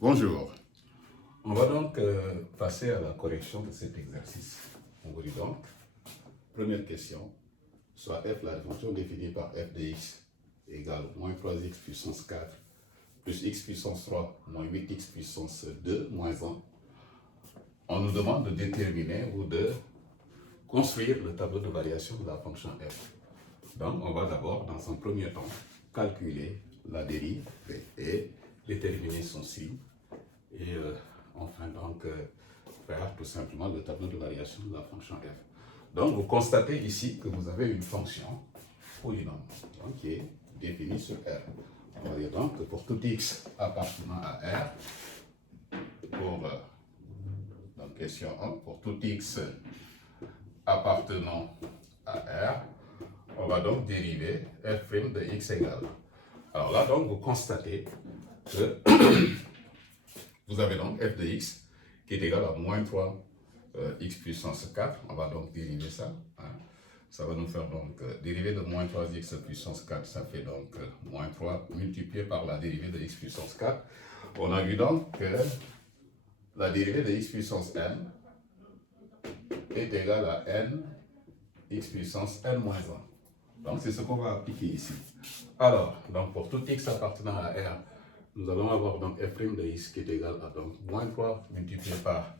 Bonjour. On va donc passer à la correction de cet exercice. On vous dit donc, première question, soit f la fonction définie par f de x égale moins 3x puissance 4 plus x puissance 3 moins 8x puissance 2 moins 1. On nous demande de déterminer ou de construire le tableau de variation de la fonction f. Donc on va d'abord, dans un premier temps, calculer la dérive et déterminer son signe. Et enfin donc faire tout simplement le tableau de variation de la fonction f. Donc vous constatez ici que vous avez une fonction polynôme qui est définie sur R. On va dire donc que pour tout x appartenant à R, pour donc question 1, pour tout x appartenant à R, on va donc dériver f' de x égale. Alors là donc vous constatez que vous avez donc f de x qui est égal à moins 3 x puissance 4. On va donc dériver ça. Ça va nous faire donc dérivée de moins 3x puissance 4, ça fait donc moins 3 multiplié par la dérivée de x puissance 4. On a vu donc que la dérivée de x puissance n est égale à n x puissance n moins 1. Donc c'est ce qu'on va appliquer ici. Alors, donc pour tout x appartenant à R, nous allons avoir donc f' de x qui est égal à donc moins 3 multiplié par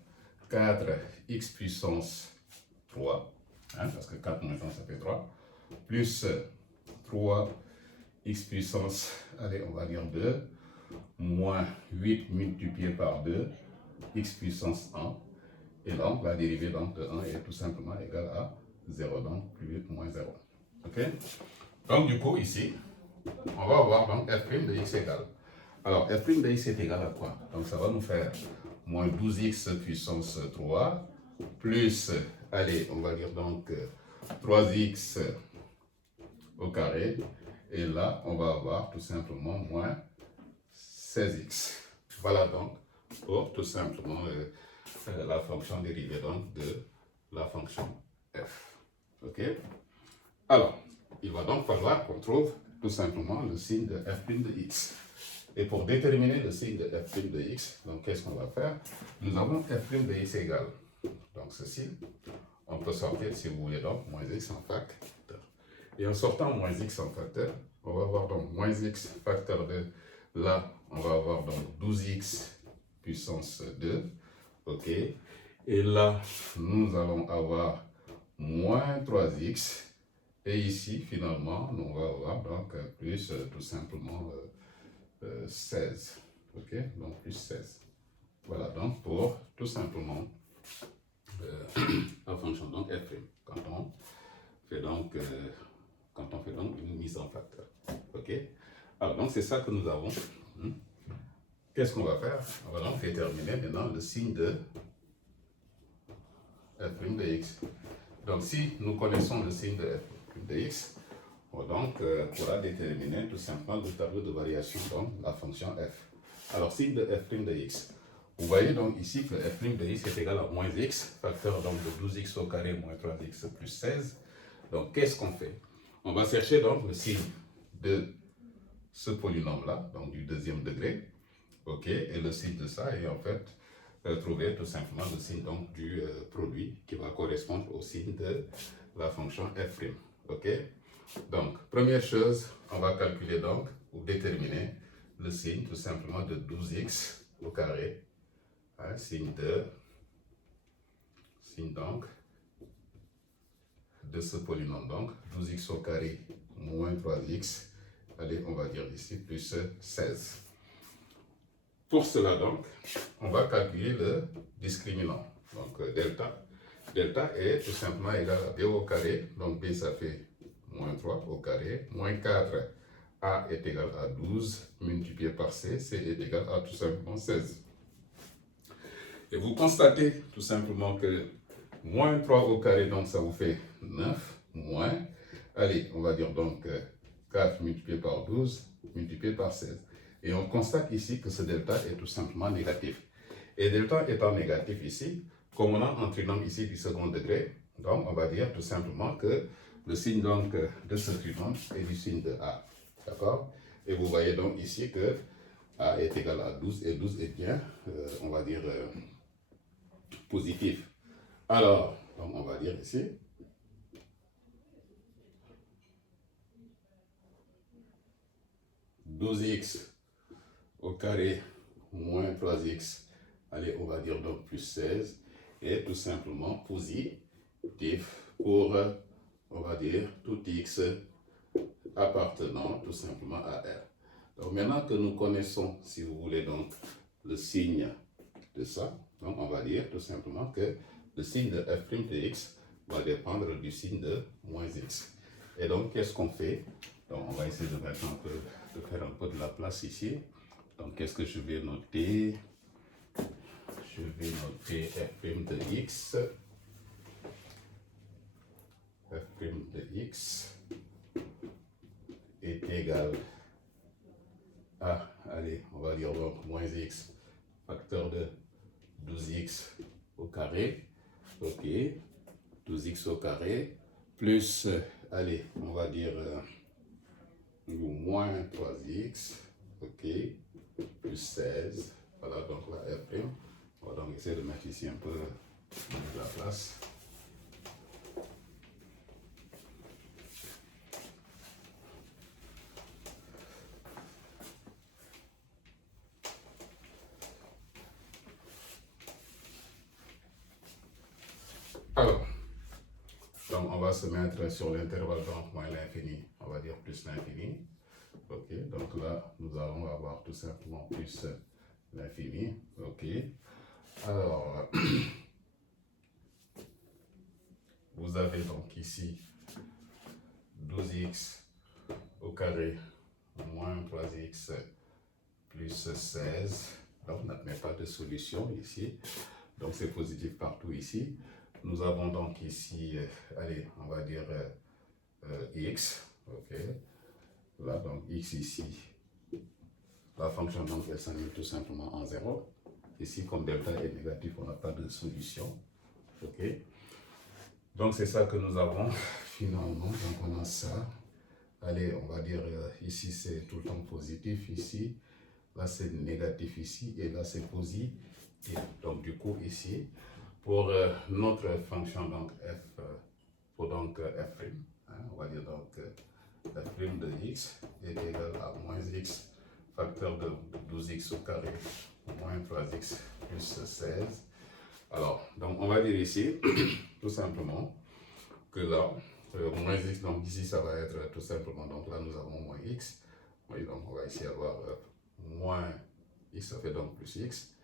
4x puissance 3, parce que 4 moins 1 ça fait 3, plus 3x puissance, allez on va dire 2, moins 8 multiplié par 2, x puissance 1, et donc la dérivée donc, de 1 est tout simplement égale à 0, donc plus 8 moins 0. Ok? Donc du coup ici, on va avoir donc f' de x égale. Alors, f' de x est égal à quoi? Donc, ça va nous faire moins 12x puissance 3, plus, allez, on va dire donc 3x au carré. Et là, on va avoir tout simplement moins 16x. Voilà donc pour tout simplement la fonction dérivée donc de la fonction f. Ok? Alors, il va donc falloir qu'on trouve tout simplement le signe de f' de x. Et pour déterminer le signe de f' de x, donc qu'est-ce qu'on va faire? Nous avons f' de x égale, donc ceci, on peut sortir si vous voulez donc moins x en facteur. Et en sortant moins x en facteur, on va avoir donc moins x facteur de, là on va avoir donc 12x puissance 2, ok? Et là, nous allons avoir moins 3x, et ici finalement, on va avoir donc plus tout simplement 16, ok, donc plus 16. Voilà donc pour tout simplement la fonction donc f', quand on fait donc une mise en facteur, ok. Alors donc c'est ça que nous avons. Qu'est-ce qu'on va faire? On va donc déterminer maintenant le signe de f' de x. Donc si nous connaissons le signe de f' de x, on donc pourra déterminer tout simplement le tableau de variation de la fonction f. Alors, signe de f' de x. Vous voyez donc ici que f' de x est égal à moins x, facteur donc de 12x au carré moins 3x plus 16. Donc, qu'est-ce qu'on fait? On va chercher donc le signe de ce polynôme-là, donc du deuxième degré. Ok, et le signe de ça est en fait trouver tout simplement le signe donc du produit qui va correspondre au signe de la fonction f'. Ok? Donc, première chose, on va calculer donc, ou déterminer le signe tout simplement de 12x au carré, signe donc de ce polynôme, donc 12x au carré moins 3x, allez, on va dire ici plus 16. Pour cela donc, on va calculer le discriminant, donc delta. Delta est tout simplement égal à b au carré, donc b ça fait moins 3 au carré, moins 4, a est égal à 12, multiplié par c, c est égal à tout simplement 16. Et vous constatez tout simplement que moins 3 au carré, donc ça vous fait 9, moins, allez, on va dire donc 4 multiplié par 12, multiplié par 16. Et on constate ici que ce delta est tout simplement négatif. Et delta étant négatif ici, comme on a un trinôme ici du second degré, donc on va dire tout simplement que le signe donc de ce trinôme est du signe de A. D'accord? Et vous voyez donc ici que A est égal à 12 et 12 est bien, on va dire, positif. Alors, donc on va dire ici, x au carré moins 3x, allez, on va dire donc plus 16, est tout simplement positif pour, on va dire, tout x appartenant tout simplement à R. Donc maintenant que nous connaissons, si vous voulez, donc le signe de ça, donc on va dire tout simplement que le signe de f' de x va dépendre du signe de moins x. Et donc, qu'est-ce qu'on fait? Donc, on va essayer de mettre un peu, de faire un peu de la place ici. Donc, qu'est-ce que je vais noter? Je vais noter f' de x. F' de x est égal à, allez, on va dire donc moins x, facteur de 12x au carré, ok, 12x au carré, plus, allez, on va dire moins 3x, ok, plus 16, voilà donc la f', on va donc essayer de mettre ici un peu de la place. Alors, donc on va se mettre sur l'intervalle donc moins l'infini, on va dire plus l'infini. Ok, donc là nous allons avoir tout simplement plus l'infini. Ok, alors vous avez donc ici 12x au carré moins 3x plus 16. Donc on n'admet pas de solution ici, donc c'est positif partout ici. Nous avons donc ici, allez, on va dire x, ok, là donc x ici, la fonction donc elle s'annule tout simplement en 0. Ici comme delta est négatif, on n'a pas de solution, ok. Donc c'est ça que nous avons finalement, donc on a ça, allez, on va dire ici c'est tout le temps positif, ici, là c'est négatif ici, et là c'est positif, donc du coup ici, pour notre fonction donc f, pour donc f', hein, on va dire donc f' de x est égal à moins x facteur de 12x au carré moins 3x plus 16. Alors, donc on va dire ici, tout simplement, que là, moins x, donc ici ça va être tout simplement, donc là nous avons moins x, oui, donc on va ici avoir moins x, ça fait donc plus x,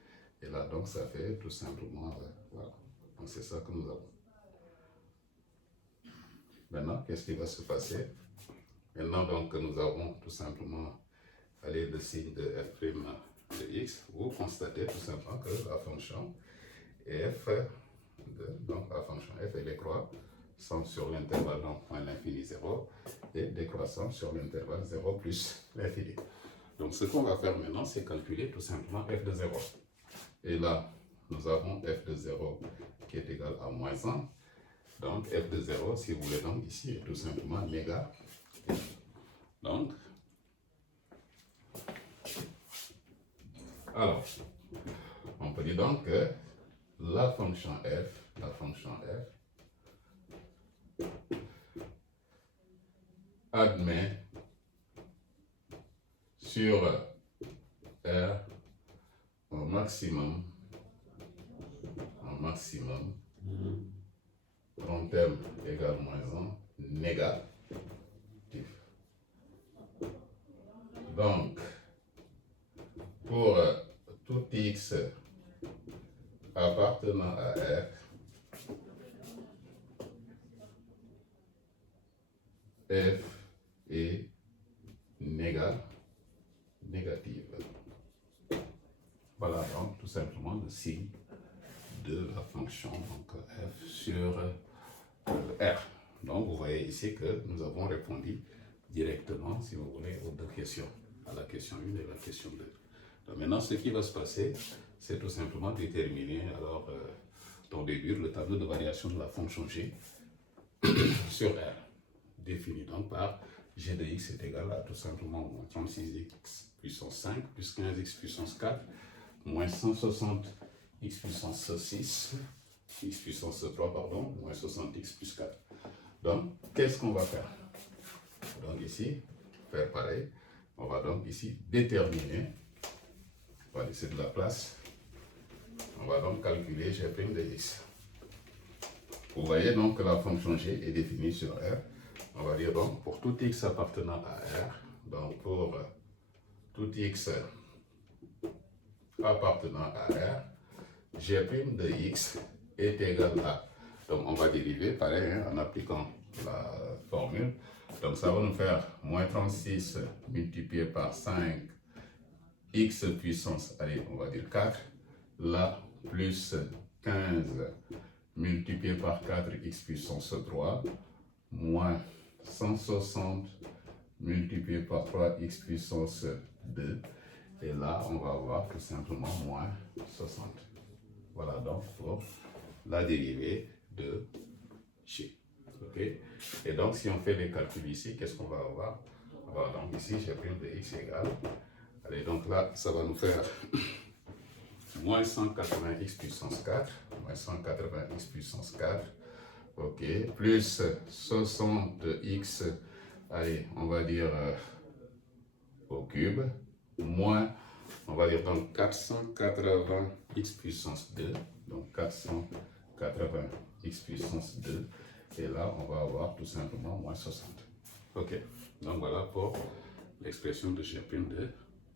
et là donc ça fait tout simplement, voilà, donc c'est ça que nous avons. Maintenant, qu'est-ce qui va se passer? Maintenant donc nous avons tout simplement, allez, le signe de f' de x, vous constatez tout simplement que la fonction f, donc la fonction f et les croix sont sur l'intervalle donc moins l'infini 0 et décroissant sur l'intervalle 0 plus l'infini. Donc ce qu'on va faire maintenant, c'est calculer tout simplement f de 0. Et là, nous avons f de 0 qui est égal à moins 1. Donc f de 0, si vous voulez, donc ici est tout simplement négatif. Donc, alors, on peut dire donc que la fonction f admet sur R un maximum en terme égal moins 1 négatif. Donc, pour tout x appartenant à R, f est négative. Voilà donc tout simplement le signe de la fonction donc f sur R. Donc vous voyez ici que nous avons répondu directement, si vous voulez, aux deux questions, à la question 1 et la question 2. Donc maintenant, ce qui va se passer, c'est tout simplement déterminer, alors, dans déduire le tableau de variation de la fonction g sur R, défini donc par g de x est égal à tout simplement moins 36x puissance 5 plus 15x puissance 4 moins 160 x puissance 6, x puissance 3, pardon, moins 60x plus 4. Donc, qu'est-ce qu'on va faire? Donc ici, faire pareil. On va donc ici déterminer, on va laisser de la place, on va donc calculer g' de x. Vous voyez donc que la fonction g est définie sur R. On va dire donc pour tout x appartenant à R, donc pour tout x appartenant à R, g' de x est égal à, donc on va dériver pareil hein, en appliquant la formule. Donc ça va nous faire moins 36 multiplié par 5 x puissance, allez on va dire 4, là plus 15 multiplié par 4 x puissance 3, moins 160 multiplié par 3 x puissance 2, et là on va avoir tout simplement moins 60. Voilà donc pour la dérivée de g. Okay. Et donc si on fait les calculs ici, qu'est-ce qu'on va avoir? On va avoir donc ici g' de x égale, allez donc là ça va nous faire moins 180x puissance 4, moins 180x puissance 4, ok, plus 60x, allez, on va dire au cube, moins, on va dire donc 480x puissance 2, donc 480x puissance 2, et là on va avoir tout simplement moins 60. Ok, donc voilà pour l'expression de g' de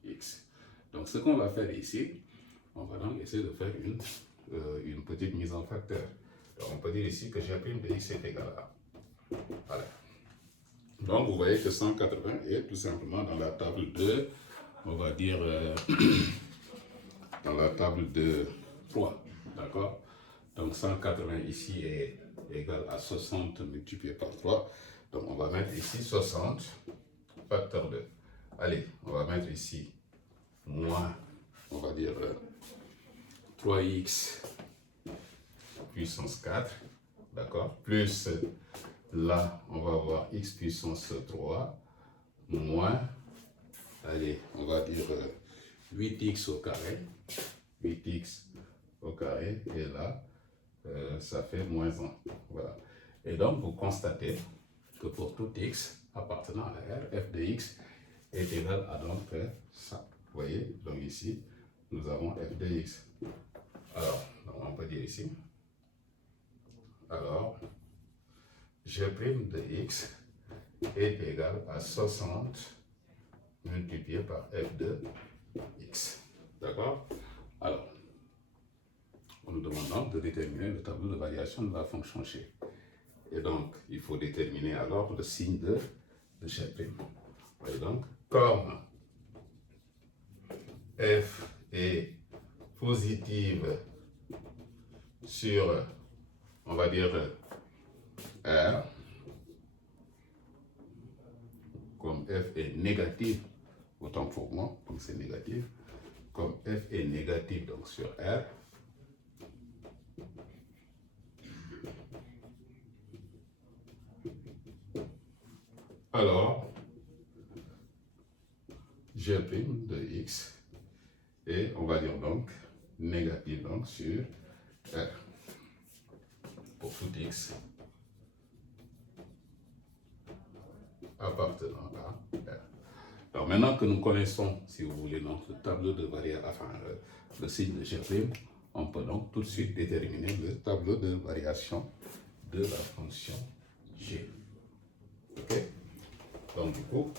x. Donc ce qu'on va faire ici, on va donc essayer de faire une petite mise en facteur. Donc on peut dire ici que g' de x est égal à. Voilà. Donc vous voyez que 180 est tout simplement dans la table de, on va dire, dans la table de 3. D'accord? Donc 180 ici est égal à 60 multiplié par 3. Donc on va mettre ici 60 facteur 2. Allez, on va mettre ici moins, on va dire 3x puissance 4, d'accord, plus là on va avoir x puissance 3, moins, allez, on va dire 8x au carré, 8x au carré, et là, ça fait moins 1, voilà. Et donc, vous constatez que pour tout x appartenant à R, f de x est égal à donc ça. Vous voyez, donc ici, nous avons f de x. Alors, on peut dire ici, alors, g' de x est égal à 60 multiplié par f de x. D'accord? Alors, on nous demande donc de déterminer le tableau de variation de la fonction g. Et donc, il faut déterminer alors le signe de g'. Et donc, comme f est positive sur, on va dire, R, comme f est négative, autant pour moi, comme c'est négatif, comme f est négatif donc sur R, alors g' de x, et on va dire donc négatif donc sur R, pour tout x appartenant à R. Alors maintenant que nous connaissons, si vous voulez, donc, le tableau de variation, enfin le signe de g', on peut donc tout de suite déterminer le tableau de variation de la fonction g. Ok? Donc du coup,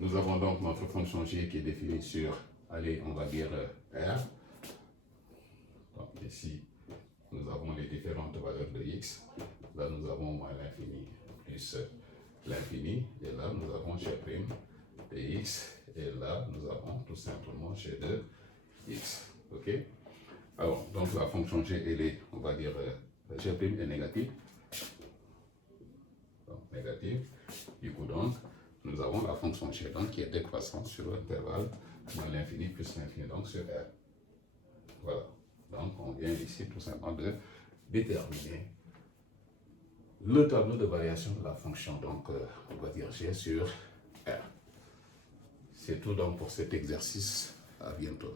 nous avons donc notre fonction g qui est définie sur, allez, on va dire R. Donc ici, nous avons les différentes valeurs de x. Là, nous avons moins l'infini plus l'infini. Et là, nous avons g' de x. Et là, nous avons tout simplement g de x. Ok? Alors, donc la fonction g, elle est, on va dire, g' est négative. Donc, négative. Du coup, donc, nous avons la fonction g donc, qui est décroissante sur l'intervalle moins l'infini plus l'infini, donc sur R. Voilà. Donc, on vient ici tout simplement de déterminer le tableau de variation de la fonction, donc on va dire G sur R. C'est tout donc pour cet exercice. À bientôt.